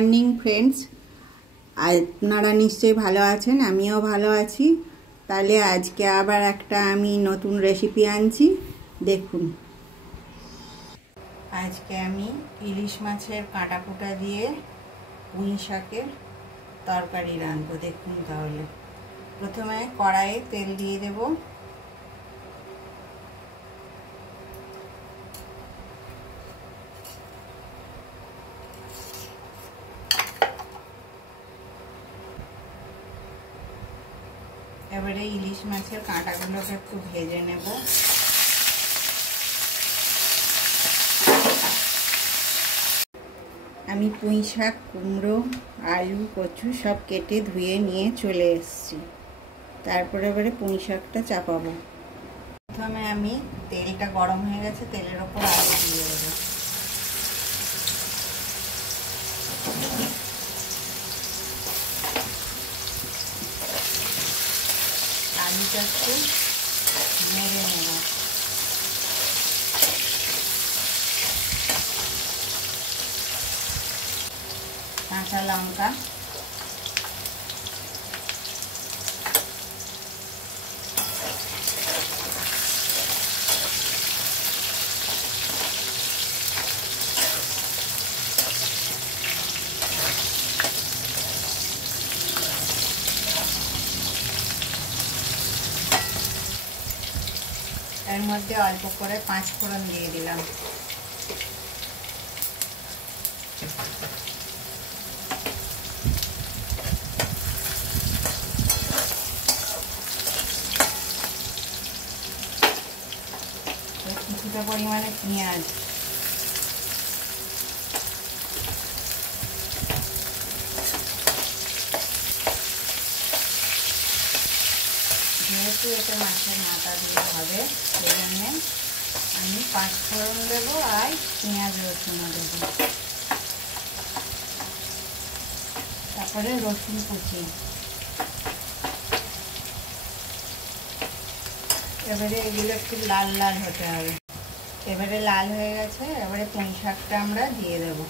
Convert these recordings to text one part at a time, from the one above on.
Morning friends, আপনারা নিশ্চয়ই ভালো আছেন, আমিও ভালো আছি। তাহলে আজকে আবার একটা আমি নতুন রেসিপি আনছি, দেখুন। আজকে আমি ইলিশ মাছের কাঁটা কুটা দিয়ে পুঁই শাকের তরকারি রাঁধবো। দেখুন, তাহলে প্রথমে কড়াইয়ে তেল দিয়ে দেব। এবারে ইলিশ মাছের কাঁটাগুলোকে একটু ভেজে নেব। আমি পুঁই শাক, কুমড়ো, আলু, কচু সব কেটে ধুয়ে নিয়ে চলে এসেছি। তারপরে এবারে পুঁই শাকটা চাপাবো। প্রথমে আমি তেলটা গরম হয়ে গেছে, তেলের ওপর আলু দিয়ে দেবো। আলুটা একটু নেড়ে নেব। কাঁচা লঙ্কা, এর মধ্যে অল্প করে 5 ফোড়ন দিয়ে দিলাম। কিছুটা পরিমাণে পেঁয়াজ, যেহেতু এতে মাছের মাথা দিয়ে হবে, সেই জন্যে আমি 5 ফোড়ন দেবো আর পেঁয়াজ রসুনও দেবো। তারপরে রসুন কুচি। এবারে এগুলো একটু লাল লাল হতে হবে। এবারে লাল হয়ে গেছে, এবারে পুঁই শাকটা আমরা দিয়ে দেবো।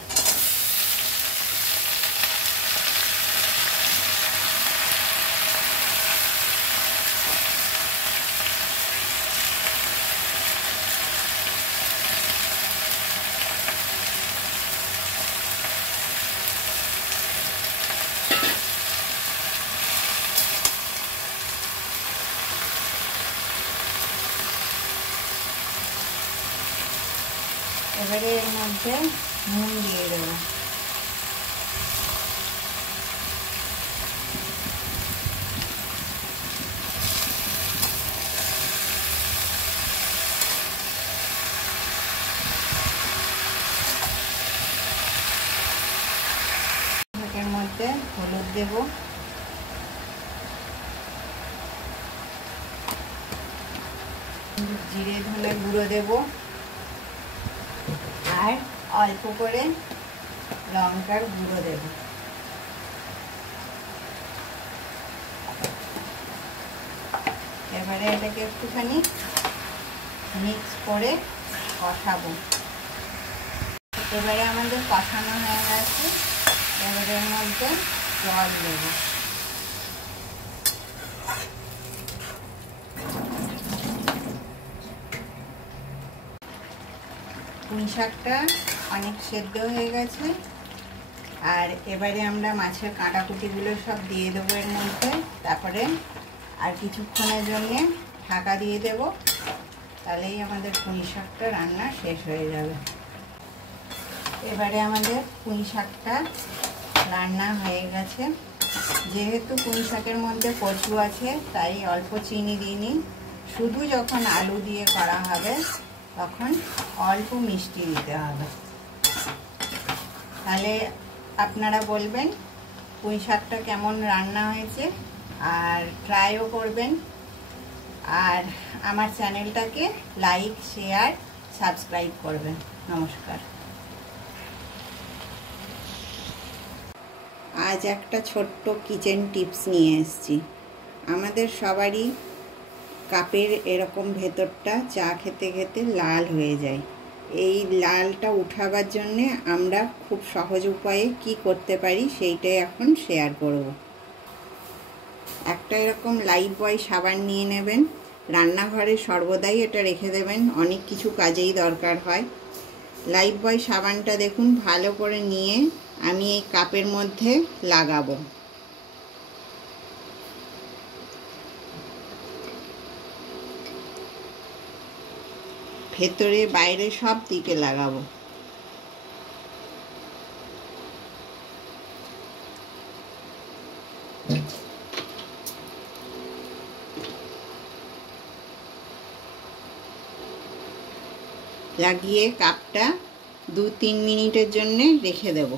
এবারে এর মধ্যে নুন দিয়ে দেবো। এর মধ্যে হলুদ দেব, জিরে ধনে গুঁড়ো দেব, আর অল্প করে লঙ্কার গুঁড়ো দেব। এবারে এটাকে একটুখানি মিক্স করে কষাবো। এবারে আমাদের কষানো হয়ে গেছে, এবারে এর মধ্যে জল দেব। পুঁই শাকটা অনেক সেদ্ধ হয়ে গেছে, আর এবারে আমরা মাছের কাঁটাকুটিগুলো সব দিয়ে দেবো এর মধ্যে। তারপরে আর কিছুক্ষণের জন্য ঢাকা দিয়ে দেব, তাহলেই আমাদের পুঁই শাকটা রান্না শেষ হয়ে যাবে। এবারে আমাদের পুঁই শাকটা রান্না হয়ে গেছে। যেহেতু পুঁই শাকের মধ্যে কচু আছে, তাই অল্প চিনি দিইনি। শুধু যখন আলু দিয়ে করা হবে তখন অল্প মিষ্টি দিতে হবে। তাহলে আপনারা বলবেন পুঁই শাকটা কেমন রান্না হয়েছে, আর ট্রাইও করবেন। আর আমার চ্যানেলটাকে লাইক, শেয়ার, সাবস্ক্রাইব করবেন। নমস্কার। আজ একটা ছোট্ট কিচেন টিপস নিয়ে এসেছি। আমাদের সবারই কাপের এরকম ভেতরটা চা খেতে খেতে লাল হয়ে যায়। এই লালটা উঠাবার জন্যে আমরা খুব সহজ উপায়ে কি করতে পারি সেইটাই এখন শেয়ার করব। একটা এরকম লাইফবয় সাবান নিয়ে নেবেন, রান্নাঘরে সর্বদাই এটা রেখে দেবেন, অনেক কিছু কাজেই দরকার হয়। লাইফবয় সাবানটা দেখুন ভালো করে নিয়ে আমি এই কাপের মধ্যে লাগাবো। ভেতরে বাইরে সব দিকে লাগাবো। লাগিয়ে কাপটা 2-3 মিনিটের জন্য রেখে দেব।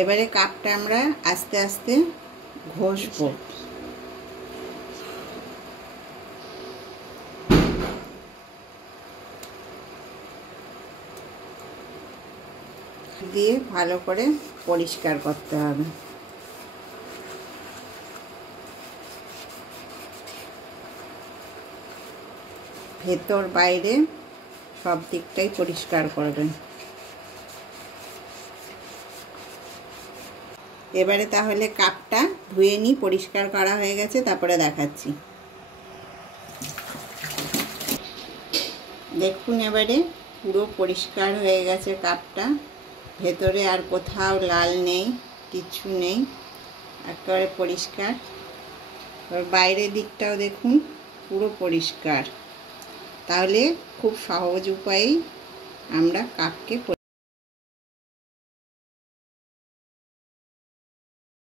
এবারে কাপটা আমরা আস্তে আস্তে ঘষবো। দিয়ে ভালো করে পরিষ্কার করতে হবে। ভেতর বাইরে সব দিকটাই পরিষ্কার করবেন। এবারে তাহলে কাপটা ধুয়ে নিই, পরিষ্কার করা হয়ে গেছে, তারপরে দেখাচ্ছি। দেখুন এবারে পুরো পরিষ্কার হয়ে গেছে কাপটা, ভেতরে আর কোথাও লাল নেই, কিচ্ছু নেই, একেবারে পরিষ্কার। আর বাইরের দিকটাও দেখুন পুরো পরিষ্কার। তাহলে খুব সহজ উপায়েই আমরা কাপকে